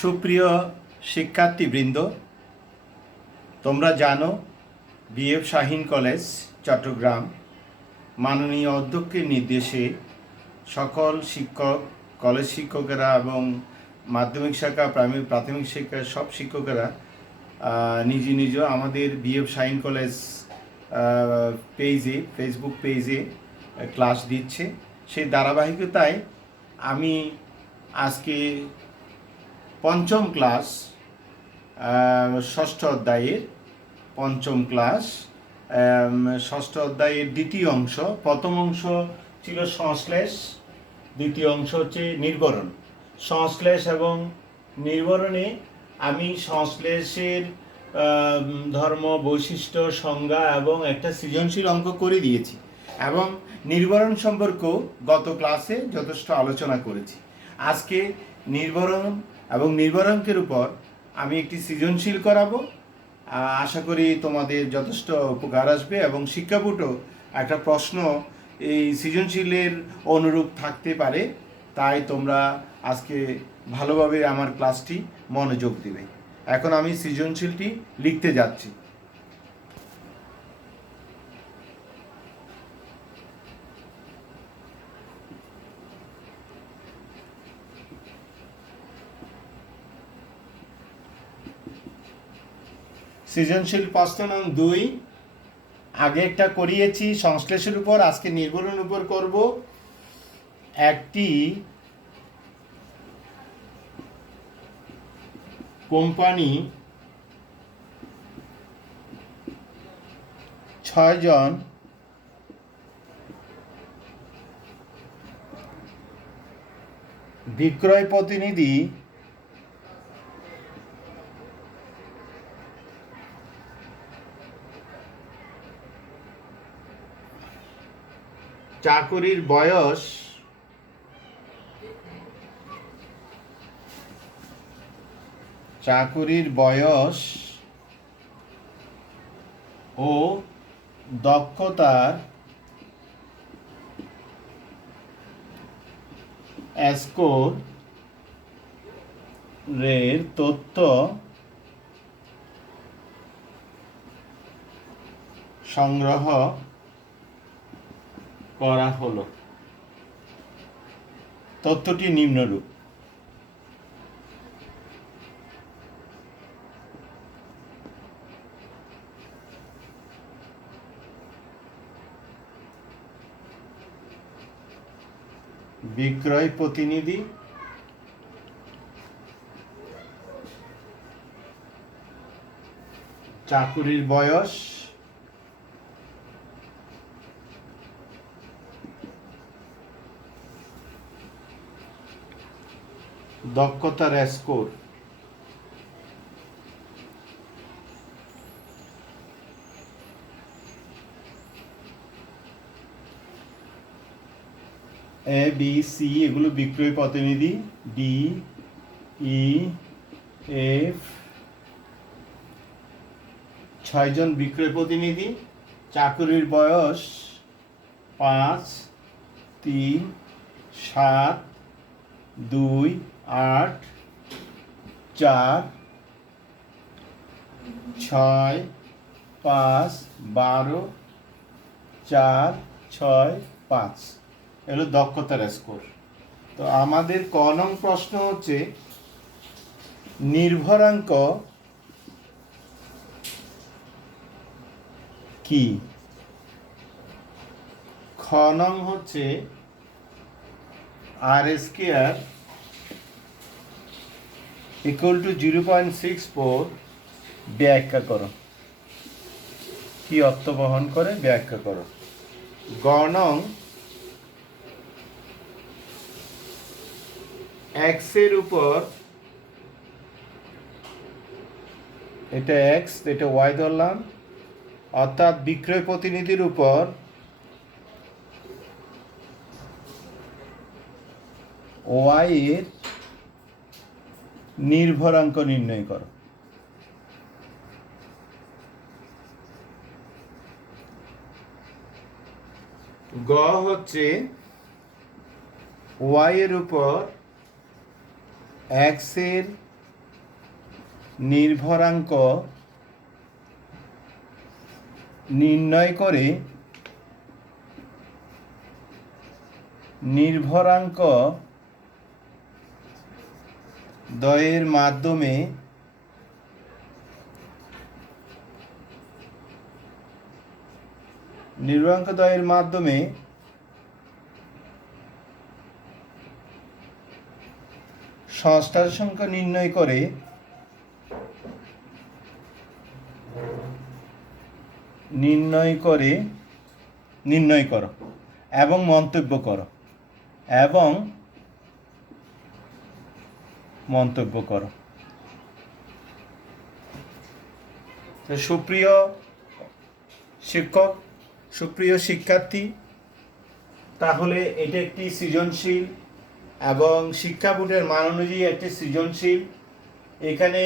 সুপ্রিয় শিক্ষার্থীবৃন্দ, তোমরা জানো বিএফ শাহীন কলেজ চট্টগ্রাম মাননীয় অধ্যক্ষের নির্দেশে সকল শিক্ষক, কলেজ শিক্ষকেরা এবং মাধ্যমিক শাখা, প্রাথমিক শিক্ষার সব শিক্ষকেরা নিজ নিজ আমাদের বিএফ শাহীন কলেজ ফেসবুক পেজে ক্লাস দিচ্ছে। সেই ধারাবাহিকতায় আমি আজকে পঞ্চম ক্লাস, ষষ্ঠ অধ্যায়ের পঞ্চম ক্লাস, ষষ্ঠ অধ্যায়ের দ্বিতীয় অংশ। প্রথম অংশ ছিল সংশ্লেষ, দ্বিতীয় অংশ হচ্ছে নির্বরণ। সংশ্লেষ এবং নির্বরণে আমি সংশ্লেষের ধর্ম, বৈশিষ্ট্য, সংজ্ঞা এবং একটা সৃজনশীল অঙ্ক করে দিয়েছি এবং নির্বরণ সম্পর্কেও গত ক্লাসে যথেষ্ট আলোচনা করেছি। আজকে নির্বরণ এবং নির্বরণকের উপর আমি একটি সৃজনশীল করাবো। আশা করি তোমাদের যথেষ্ট উপকার আসবে এবং শিক্ষাবোর্ডও একটা প্রশ্ন এই সৃজনশীলের অনুরূপ থাকতে পারে। তাই তোমরা আজকে ভালোভাবে আমার ক্লাসটি মনোযোগ দিবে। এখন আমি সৃজনশীলটি লিখতে যাচ্ছি। সৃজনশীল প্রশ্ন নং 2, আগে একটা করিয়েছি সংশ্লেষের উপর, আজকে নির্বরণের উপর করব। একটি কোম্পানি 6 জন বিক্রয় প্রতিনিধি চাকুরির বয়স ও দক্ষতার স্কোরের তথ্য সংগ্রহ করা হলো। তথ্যটি নিম্নরূপ: বিক্রয় প্রতিনিধি চাকুরির বয়স, দক্ষতার স্কোর, এ বি সি এগুলো বিক্রয় প্রতিনিধি, ডি ই এফ 6 জন বিক্রয় প্রতিনিধি, চাকুরির বয়স 5, 3, 7, 2, 8, 4, 6, 5, 12, 4, 6, 5 এগুলো দক্ষতার স্কোর। তো আমাদের ক নং প্রশ্ন হচ্ছে নির্ভরাঙ্ক কি? খ নং হচ্ছে আর স্কয়ার ইকুয়াল টু 0.64 ব্যাখ্যা করো। কি অর্থ বহন করে ব্যাখ্যা করো। গ নং এক্স এর উপর, এটা এক্স, এটা ওয়াই ধরলাম, অর্থাৎ বিক্রয় প্রতিনিধির উপর ওয়াই এর নির্ভরাঙ্ক নির্ণয় করো। গ হচ্ছে ওয়াই এর উপর এক্স এর নির্ভরাঙ্ক নির্ণয় করে নির্ভরাঙ্ক দ্বয়ের মাধ্যমে সংস্থার সংখ্যা নির্ণয় করো এবং মন্তব্য করো তো সুপ্রিয় শিক্ষক, সুপ্রিয় শিক্ষার্থী, তাহলে এটা একটি সৃজনশীল এবং শিক্ষা বোর্ডের মান অনুযায়ী একটি সৃজনশীল। এখানে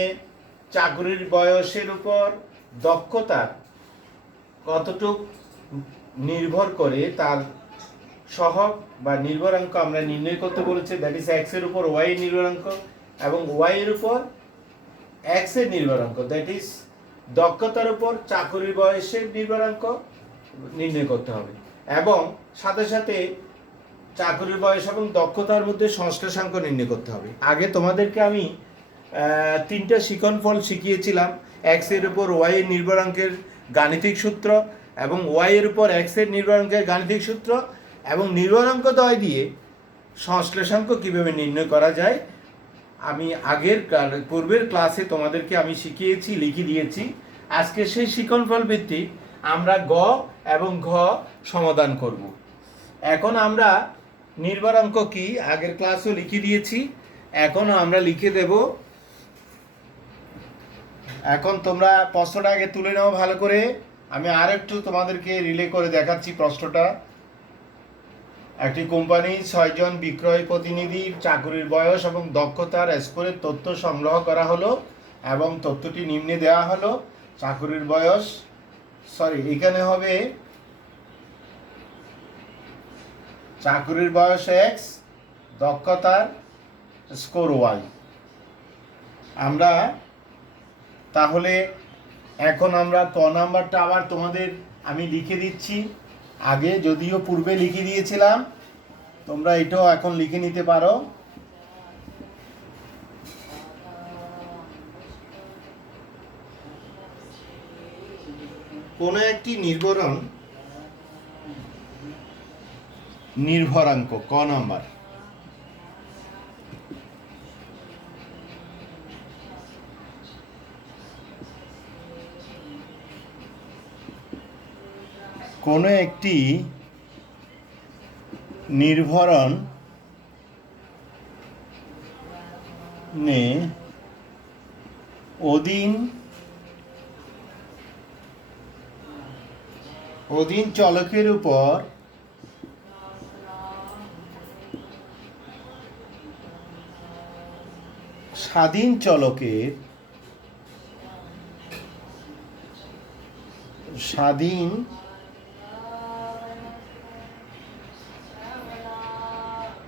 চাকরির বয়সের উপর দক্ষতার কতটুক নির্ভর করে তার সহগ বা নির্ভরাঙ্ক আমরা নির্ণয় করতে বলেছি। দ্যাট ইজ এক্স এর উপর ওয়াই এর নির্ভরাঙ্ক এবং ওয়াই এর উপর এক্স এর নির্ভরাঙ্ক, দ্যাট ইজ দক্ষতার উপর চাকরির বয়সের নির্ভরাঙ্ক নির্ণয় করতে হবে এবং সাথে সাথে চাকরির বয়স এবং দক্ষতার মধ্যে সংশ্লেষাঙ্ক নির্ণয় করতে হবে। আগে তোমাদেরকে আমি 3টা শিক্ষণফল শিখিয়েছিলাম, এক্স এর উপর ওয়াই এর নির্ভরাঙ্কের গাণিতিক সূত্র এবং ওয়াই এর উপর এক্স এর নির্ভরাঙ্কের গাণিতিক সূত্র এবং নির্ভরাঙ্ক দ্বয় দিয়ে সংশ্লেষাঙ্ক কীভাবে নির্ণয় করা যায়। আমি পূর্বের ক্লাসে তোমাদেরকে আমি শিখিয়েছি, লিখে দিয়েছি। আজকে সেই শিক্ষণফল ভিত্তিক আমরা গ এবং ঘ সমাধান করব। এখন আমরা নির্ভরাঙ্ক কি আগের ক্লাসও লিখে দিয়েছি, এখনও আমরা লিখে দেব। এখন তোমরা প্রশ্নটা আগে তুলে নাও ভালো করে। আমি আর একটু তোমাদেরকে রিলে করে দেখাচ্ছি প্রশ্নটা। একটি কোম্পানি 6 জন বিক্রয় প্রতিনিধির চাকরির বয়স এবং দক্ষতার স্কোরের তথ্য সংগ্রহ করা হলো এবং তথ্যটি নিম্নে দেওয়া হলো। চাকরির বয়স এখানে হবে চাকরির বয়স এক্স, দক্ষতার স্কোর ওয়াই। তাহলে এখন আমরা ক নাম্বারটা আবার তোমাদের আমি লিখে দিচ্ছি। আগে যদিও পূর্বে লিখে দিয়েছিলাম, তোমরা এটাও এখন লিখে নিতে পারো। কোন একটি নির্ভরাঙ্ক ক নাম্বার কোন একটি নির্ভরণ অধীন চলকের উপর স্বাধীন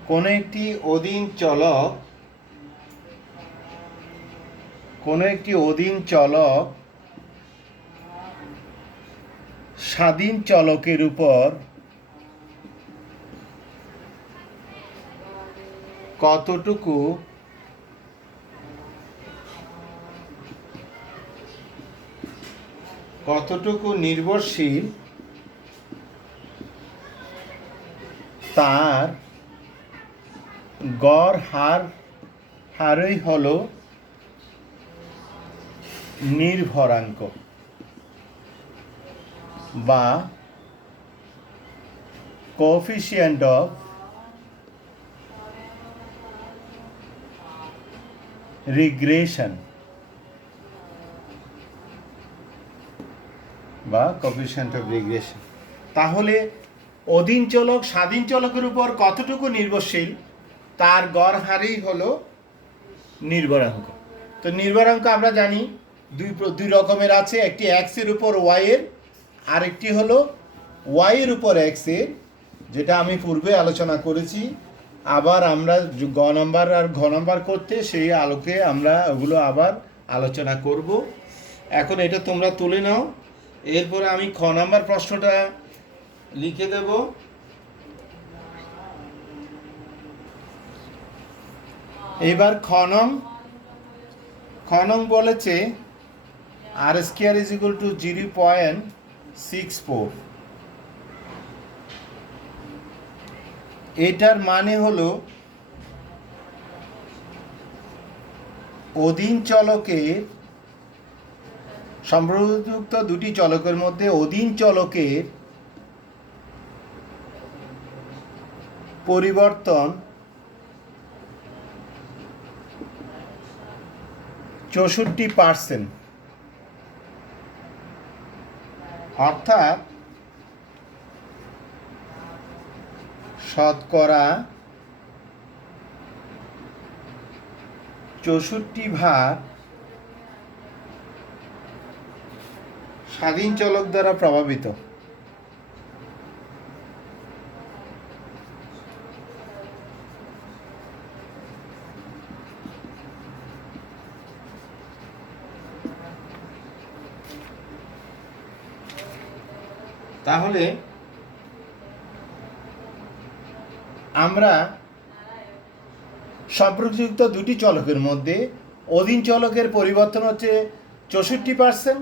কোন একটি অধীন চলক স্বাধীন চলকের উপর কতটুকু নির্ভরশীল তার গড় হারই হলো নির্ভরাঙ্ক বা কোএফিসিয়েন্ট অফ রিগ্রেশন তাহলে অধীন চলক স্বাধীন চলকের উপর কতটুকু নির্ভরশীল তার গড় হারই হলো নির্ভরাঙ্ক। তো নির্ভরাঙ্ক আমরা জানি দুই রকমের আছে, একটি এক্স এর উপর ওয়াই এর, আরেকটি হলো ওয়াই এর উপর এক্স এর, যেটা আমি পূর্বে আলোচনা করেছি। আবার আমরা গ নাম্বার আর ঘ নাম্বার করতে সেই আলোকে আমরা ওগুলো আবার আলোচনা করব। এখন এটা তোমরা তুলে নাও, এরপরে আমি খ নাম্বার প্রশ্নটা লিখে দেব। এবার খ নং বলেছে আর স্কোয়ার ইজ ইকুয়াল টু 0.64। এটার মানে হলো অধীন চলকের সম্পর্কযুক্ত দুটি চলকের মধ্যে অধীন চলকের পরিবর্তন 64%, অর্থাৎ শতকরা 64% স্বাধীন চলক দ্বারা প্রভাবিত। তাহলে আমরা সম্পর্কযুক্ত দুটি চলকের মধ্যে অধীন চলকের পরিবর্তন হচ্ছে 64%,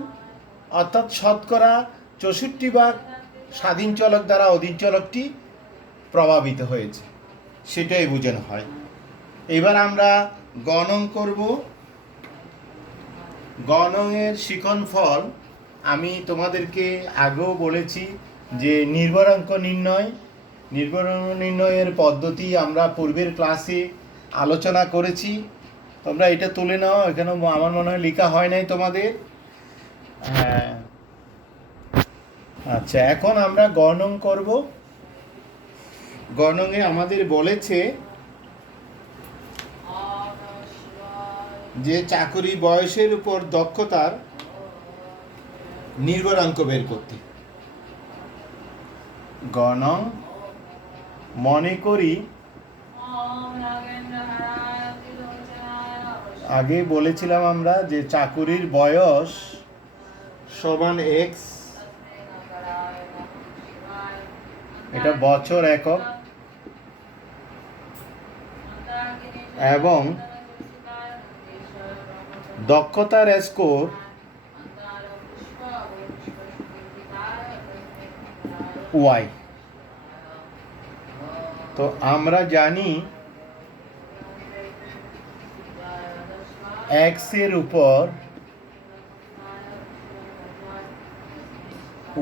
অর্থাৎ শতকরা 64% স্বাধীন চলক দ্বারা অধীন চলকটি প্রভাবিত হয়েছে, সেটাই বোঝানো হয়। এবার আমরা গণন করব। গণনের শিখনফল আমি তোমাদেরকে আগেও বলেছি যে নির্ভরাঙ্ক নির্ণয়ের পদ্ধতি আমরা পূর্বের ক্লাসে আলোচনা করেছি। তোমরা এটা তুলে নাও, এখানে আমার মনে হয় লেখা হয় নাই তোমাদের। আচ্ছা, এখন আমরা গণন করব। গণনে আমাদের বলেছে যে চাকরি বয়সের উপর দক্ষতার নির্ভরাঙ্ক বের করতে। গণন মনে করি আগে বলেছিলাম আমরা যে চাকুরির বয়স সমান এক্স, এটা বছর একক, এবং দক্ষতার স্কোর ওয়াই। তো আমরা জানি এক্স এর উপর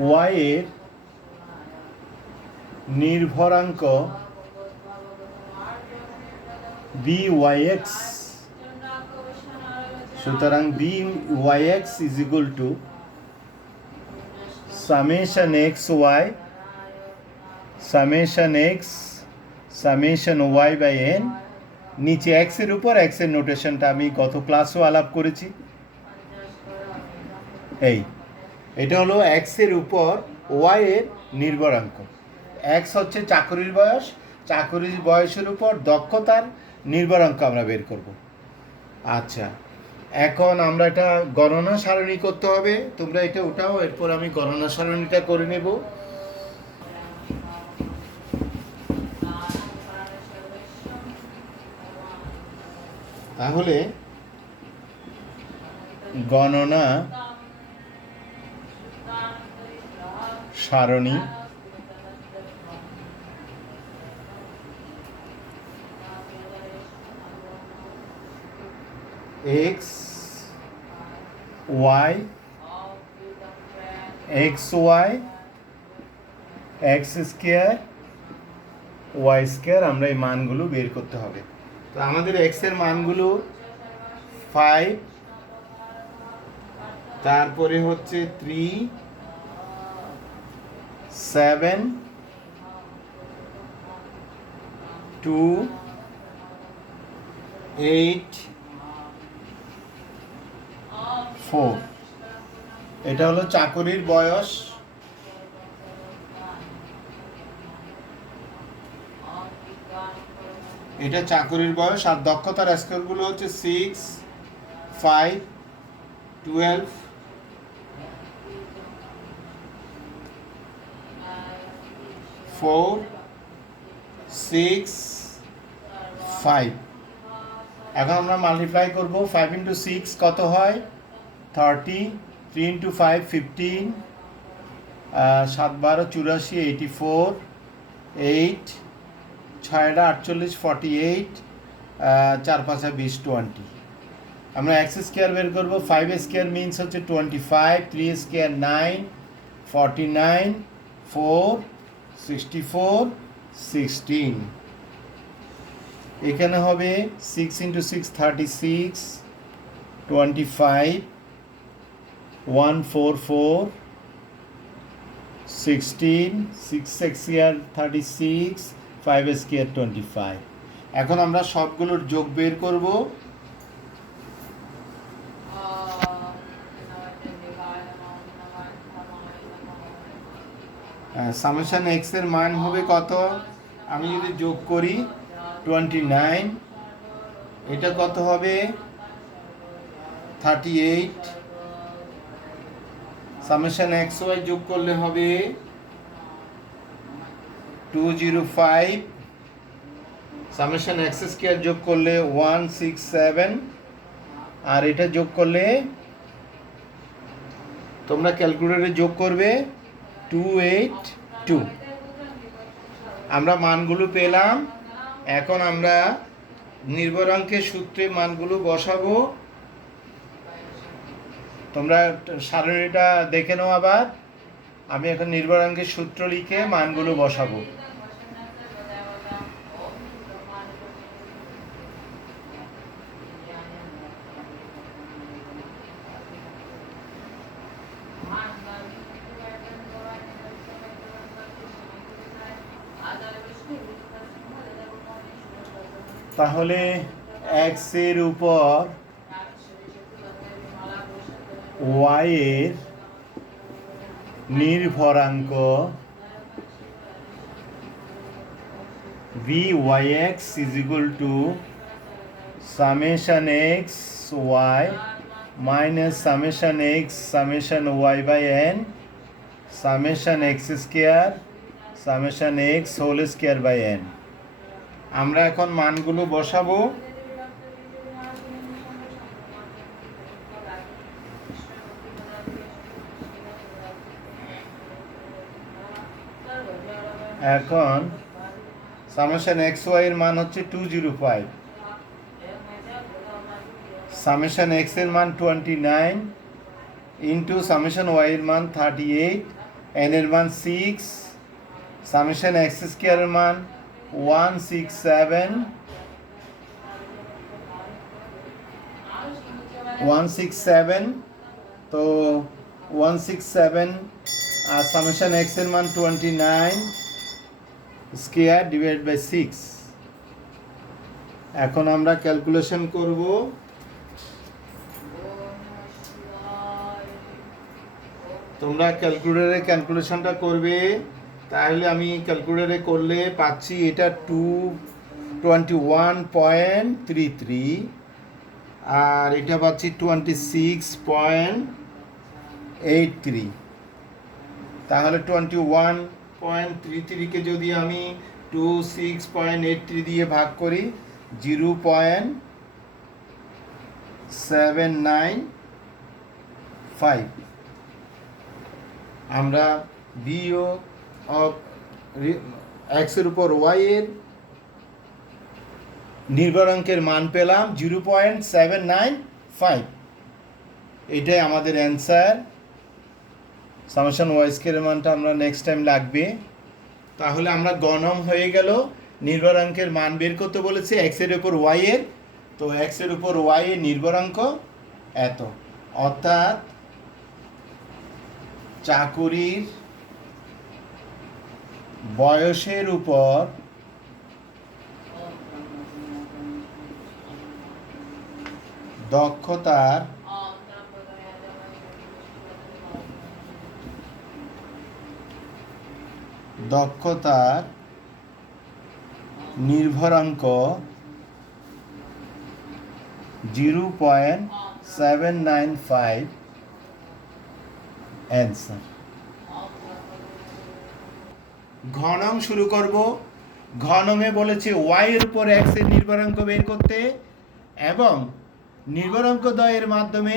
ওয়াই এর নির্ভরাঙ্ক বি ওয়াই এক্স। সুতরাং B Y X is equal to summation X Y summation X summation Y by N. নিচে এক্স এর উপর এক্স এর নোটেশনটা আমি গত ক্লাসও আলাপ করেছি। এটা হলো এক্স এর উপর ওয়াই এর নির্ভরাঙ্ক। এক্স হচ্ছে চাকরির বয়স, চাকরির বয়সের উপর দক্ষতার নির্ভরাঙ্ক আমরা বের করব। আচ্ছা, এখন আমরা এটা গণনা সারণী করতে হবে। তোমরা এটা ওঠাও, এরপর আমি গণনা সারণীটা করে নেব। তাহলে গণনা সারণী X Y X Y X square Y square, আমরা এই মানগুলো বের করতে হবে। তো আমাদের এক্স এর মানগুলো 5, তারপরে হচ্ছে 3, 7, 2, 8, 4। এটা হলো চাকরির বয়স। এটা চাকরির বয়স। আর দক্ষতার স্কোরগুলো হচ্ছে 6, 5, 12, 4, 6, 5। এখন আমরা মাল্টিপ্লাই করব। 5 ইন্টু 6 কত হয়? 30। 3 ইন্টু 5 15, 7 12 84, 84, 8 6 48, 48, 4 5 20, 20। আমরা এক্স স্কোয়ার বের করবো। 5 স্কোয়ার মিনস হচ্ছে 25, 3 স্কোয়ার 9, 49, 4, 64, 16। এখানে হবে 6 ইন্টু 6 36, 25, 144, 16, 6 স্কোয়ার 36, 5 স্কোয়ার 25। এখন আমরা সবগুলোর যোগ বের করব। সামেশন এক্স এর মান হবে কত? আমি যদি যোগ করি 29, এটা কত হবে? 38। সামেশন এক্স ওয়াই যোগ করলে হবে 205। সামেশন এক্স স্কোয়ার যোগ করলে 167। আর এটা যোগ করলে তোমরা ক্যালকুলেটরে যোগ করবে 282। আমরা মানগুলো পেলাম। এখন আমরা নির্ভরাঙ্কের সূত্রে মানগুলো বসাবো। তোমরা সারণীটা দেখে নাও আবার। আমি এখন নির্ভরাঙ্কের সূত্র লিখে মানগুলো বসাবো। তাহলে এক্স এর উপর ওয়াই এর নির্ভরাঙ্ক vy(x) is equal to summation x y minus summation x summation y by n summation x square summation x whole square by n। আমরা এখন মানগুলো বসাবো। এখন সামেশন এক্স ওয়াই এর মান হচ্ছে 205, সামেশন এক্স এর মান 29 ইন্টু সামেশন ওয়াই এর মান 38, এন এর মান 6, সামেশন এক্স স্কোয়ার এর মান 167, 167। তো 167 আর সামেশন এক্স এর মান 29 স্কোয়ার ডিভাইড বাই 6। এখন আমরা ক্যালকুলেশন করব। তোমরা ক্যালকুলেটরে ক্যালকুলেশনটা করবে। তাহলে আমি ক্যালকুলেটরে করলে পাচ্ছি এটা 221.33 আর এটা পাচ্ছি 26.83। তাহলে 21.33কে যদি আমি 26.83 দিয়ে ভাগ করি 0.795। আমরা বিয়োগ অফ এক্স এর উপর ওয়াই এর নির্ভরাঙ্কের মান পেলাম 0.795। এটাই আমাদের অ্যান্সার। সামেশন ওয়াই স্কয়ারের মানটা আমরা নেক্সট টাইম লাগবে। তাহলে আমরা গণম হয়ে গেল। নির্ভরাঙ্কের মান বের করতে বলেছে এক্স এর উপর ওয়াই এর। তো এক্স এর উপর ওয়াই এর নির্ভরাঙ্ক এত, অর্থাৎ চাকুরির বয়সের উপর দক্ষতার নির্ভরাঙ্ক 0.795 অ্যান্সার। ঘনং শুরু করব। ঘনঙে বলেছে ওয়াই এর উপর এক্স এর নির্ভরাঙ্ক বের করতে এবং নির্ভরাঙ্ক দ্বয়ের মাধ্যমে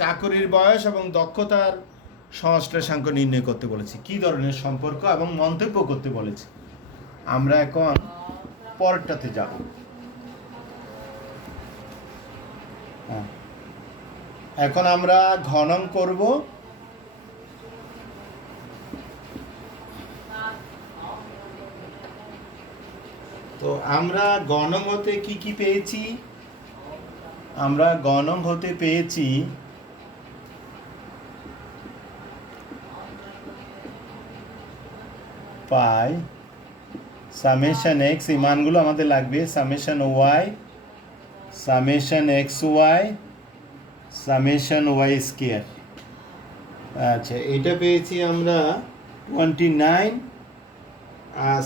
চাকরির বয়স এবং দক্ষতার সংশ্লেষাঙ্ক নির্ণয় করতে বলেছে। কি ধরনের সম্পর্ক এবং মন্তব্য করতে বলেছে। আমরা এখন পরেরটাতে যাব। এখন আমরা ঘনং করব। তো আমরা গণং হতে কি কি পেয়েছি? আমরা গণং হতে পেয়েছি পাই সামেশন এক্স, এই মানগুলো আমাদের লাগবে, summation Y, summation X Y, summation Y square. আচ্ছা, এটা পেয়েছি আমরা 29,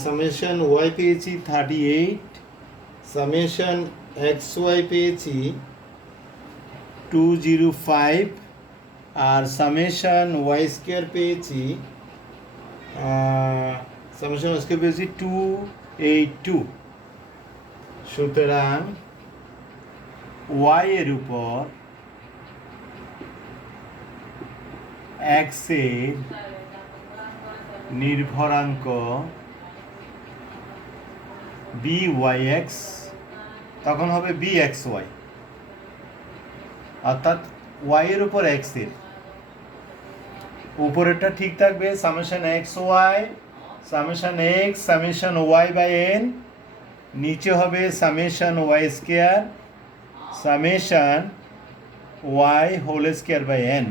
সামেশন ওয়াই পেয়েছি 38, সামেশন এক্স ওয়াই পেয়েছি 205, আর সামেশন ওয়াই স্কোয়ার পেয়েছি সামেশন ওয়াই স্কোয়ার পেয়েছি 282। সুতরাং ওয়াই এর উপর এক্স এর নির্ভরাঙ্ক বি ওয়াই এক্স, তখন হবে বি এক্স ওয়াই, অর্থাৎ ওয়াই এর উপর এক্স এর উপরেরটা ঠিক থাকবে, summation X Y, summation X, summation Y by N, নিচে হবে summation Y square, summation Y whole square by N.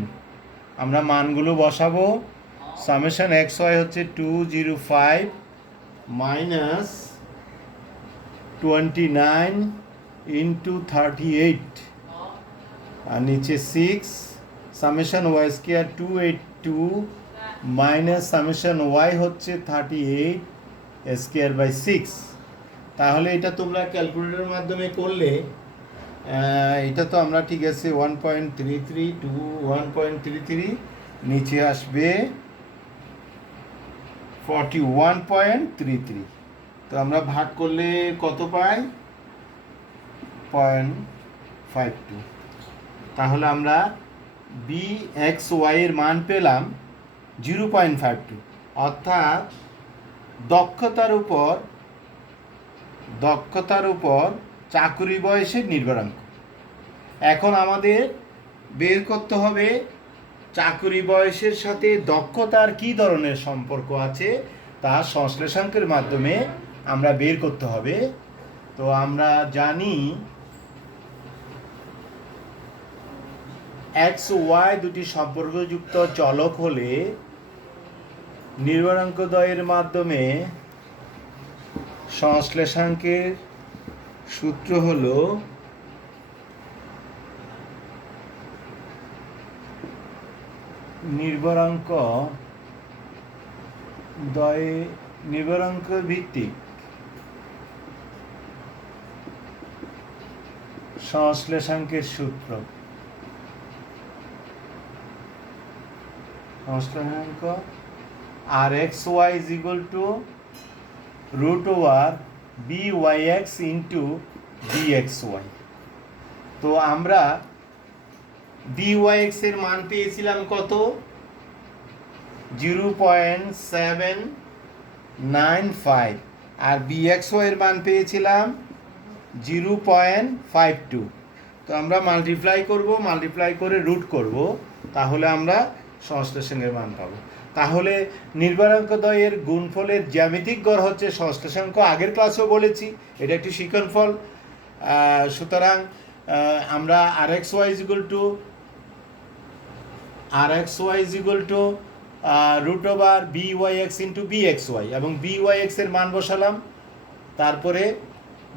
আমরা মানগুলো বসাবো। সামেশন এক্স ওয়াই হচ্ছে 205 মাইনাস 29 ইন্টু 38 আর নিচে 6, summation Y square 282 minus summation Y হচ্ছে 38 স্কোয়ার বাই 6। তাহলে এটা তোমরা ক্যালকুলেটরের মাধ্যমে করলে এটা তো আমরা ঠিক আছে 1.33 টু 1.33, নিচে আসবে 41.33। তো আমরা ভাগ করলে কত পাই? 0.52। তাহলে আমরা বি এক্স ওয়াই এর মান পেলাম 0.52, অর্থাৎ দক্ষতার উপর চাকুরি বয়সের নির্ভরাঙ্ক। এখন আমাদের বের করতে হবে চাকুরি বয়সের সাথে দক্ষতার কি ধরনের সম্পর্ক আছে, তা সংশ্লেষাঙ্কের মাধ্যমে আমরা বের করতে হবে। তো আমরা জানি এক্স ওয়াই দুটি সম্পর্কযুক্ত চলক হলে নির্ভরাঙ্ক দ্বয়ের মাধ্যমে সংশ্লেষাঙ্কের সূত্র হলো নির্ভরাঙ্ক ভিত্তিক সংশ্লেষাঙ্কের সূত্র। সংশ্লেষাঙ্ক R X Y is equal to root over B Y X into B X Y. তো আমরা বি ওয়াই এক্স এর মান পেয়েছিলাম কত? 0.795, আর বি এক্স ওয়াই এর মান পেয়েছিলাম 0.52। তো আমরা মাল্টিপ্লাই করে রুট করব, তাহলে আমরা সংশ্লেষণের মান পাবো। তাহলে নির্ভরাঙ্ক দ্বয়ের গুণফলের জ্যামিতিক গড় হচ্ছে সংশ্লেষাঙ্ক। আগের ক্লাসেও বলেছি এটা একটি শিক্ষণফল। সুতরাং আমরা R X Y is equal to root over B Y X into B X Y, এবং বি ওয়াই এক্স এর মান বসালাম, তারপরে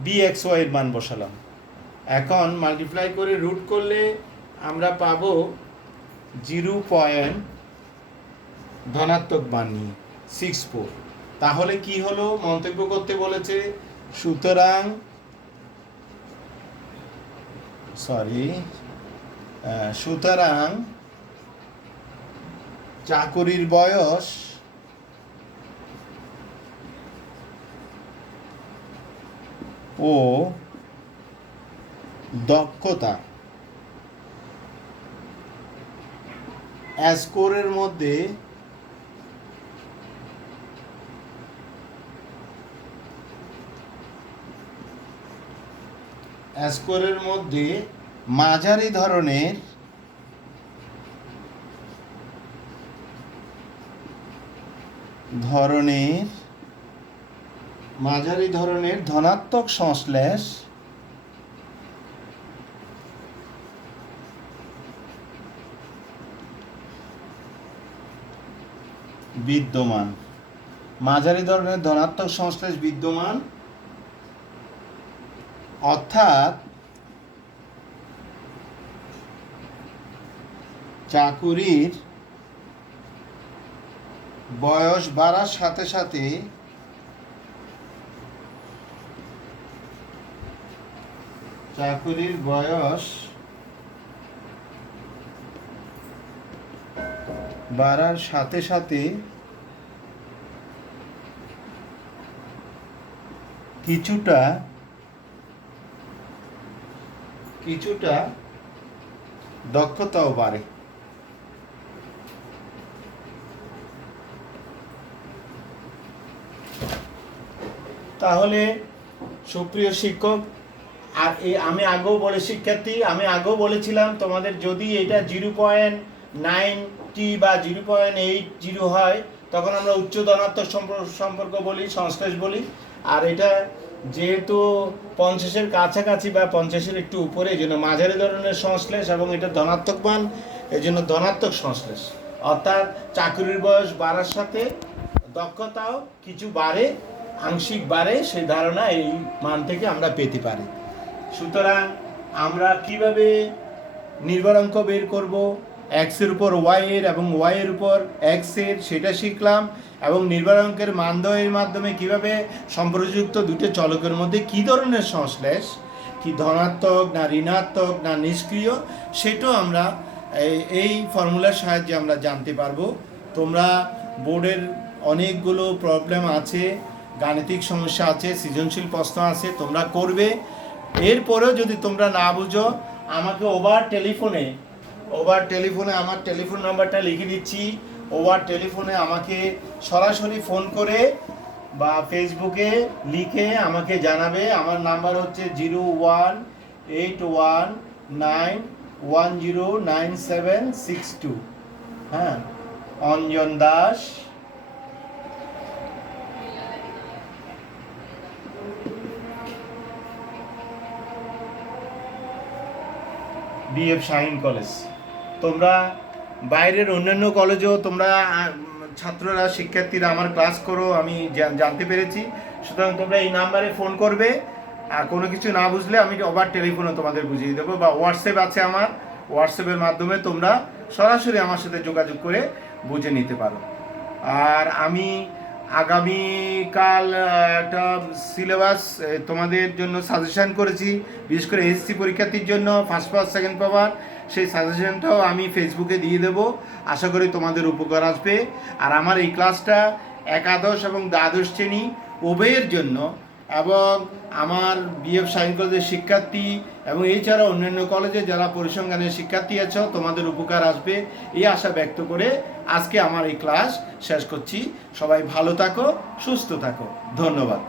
বি এক্স ওয়াই এর মান বসালাম। এখন মাল্টিপ্লাই করে রুট করলে আমরা পাবো 0. ধনাত্মক মান নিয়ে 64। তাহলে কি হলো? মন্তব্য করতে বলেছে, সুতরাং সরি, সুতরাং চাকুরির বয়স ও দক্ষতা স্কোরের মধ্যে মাঝারি ধরনের ধনাত্মক সংশ্লেষ বিদ্যমান, মাঝারি ধরনের ধনাত্মক সংশ্লেষ বিদ্যমান, অর্থাৎ চাকুরির বয়স বাড়ার সাথে সাথে কিছুটা দক্ষতাও বাড়ে। তাহলে সুপ্রিয় শিক্ষক, আর আমি আগেও বলেছিলাম তোমাদের যদি এটা 0.90 বা 0.80 হয় তখন আমরা উচ্চ ধনাত্মক সম্পর্ক বলি, সংশ্লেষ বলি। আর এটা যেহেতু 50-এর কাছাকাছি বা 50-এর একটু উপরে, এই জন্য মাঝারি ধরনের সংশ্লেষ এবং এটা ধনাত্মক মান, এই জন্য ধনাত্মক সংশ্লেষ। অর্থাৎ চাকরির বয়স বাড়ার সাথে দক্ষতাও কিছু বাড়ে, আংশিক বাড়ে, সেই ধারণা এই মান থেকে আমরা পেতে পারি। সুতরাং আমরা কিভাবে নির্ভরাঙ্ক বের করব, এক্সের উপর ওয়াই এর এবং ওয়াই এর উপর এক্স এর, সেটা শিখলাম। এবং নির্ভরাঙ্কের মানদণ্ডের মাধ্যমে কিভাবে সম্পর্কযুক্ত দুটো চলকের মধ্যে কী ধরনের সংশ্লেষ, কি ধনাত্মক না ঋণাত্মক না নিষ্ক্রিয়, সেটাও আমরা এই ফর্মুলার সাহায্যে আমরা জানতে পারবো। তোমরা বোর্ডের অনেকগুলো প্রবলেম আছে, গাণিতিক সমস্যা আছে, সৃজনশীল প্রশ্ন আছে, তোমরা করবে। এরপরেও যদি তোমরা না বুঝো, আমাকে ওভার টেলিফোনে আমার টেলিফোন নাম্বারটা লিখে দিচ্ছি। ওভার টেলিফোনে আমাকে সরাসরি ফোন করে বা ফেসবুকে লিখে আমাকে জানাবে। আমার নাম্বার হচ্ছে 018191099762। হ্যাঁ, অঞ্জন দাস, বিএফ শাহিন কলেজ। তোমরা বাইরের অন্যান্য কলেজেও তোমরা ছাত্ররা, শিক্ষার্থীরা আমার ক্লাস করো, আমি জানতে পেরেছি। সুতরাং তোমরা এই নাম্বারে ফোন করবে, আর কোনো কিছু না বুঝলে আমি ওভার টেলিফোনে তোমাদের বুঝিয়ে দেবো, বা হোয়াটসঅ্যাপ আছে আমার, হোয়াটসঅ্যাপের মাধ্যমে তোমরা সরাসরি আমার সাথে যোগাযোগ করে বুঝে নিতে পারো। আর আমি আগামীকাল একটা সিলেবাস তোমাদের জন্য সাজেশান করেছি, বিশেষ করে এসএসসি পরীক্ষার্থীর জন্য ফার্স্ট পাওয়ার সেকেন্ড পাওয়ার, সেই সাজেশনটাও আমি ফেসবুকে দিয়ে দেবো। আশা করি তোমাদের উপকার আসবে। আর আমার এই ক্লাসটা একাদশ এবং দ্বাদশ শ্রেণী উভয়ের জন্য, এবং আমার বিএফ শাহিন কলেজের শিক্ষার্থী এবং এছাড়া অন্যান্য কলেজে যারা পরিসংখ্যানের শিক্ষার্থী আছো, তোমাদের উপকার আসবে এই আশা ব্যক্ত করে আজকে আমার এই ক্লাস শেষ করছি। সবাই ভালো থাকো, সুস্থ থাকো, ধন্যবাদ।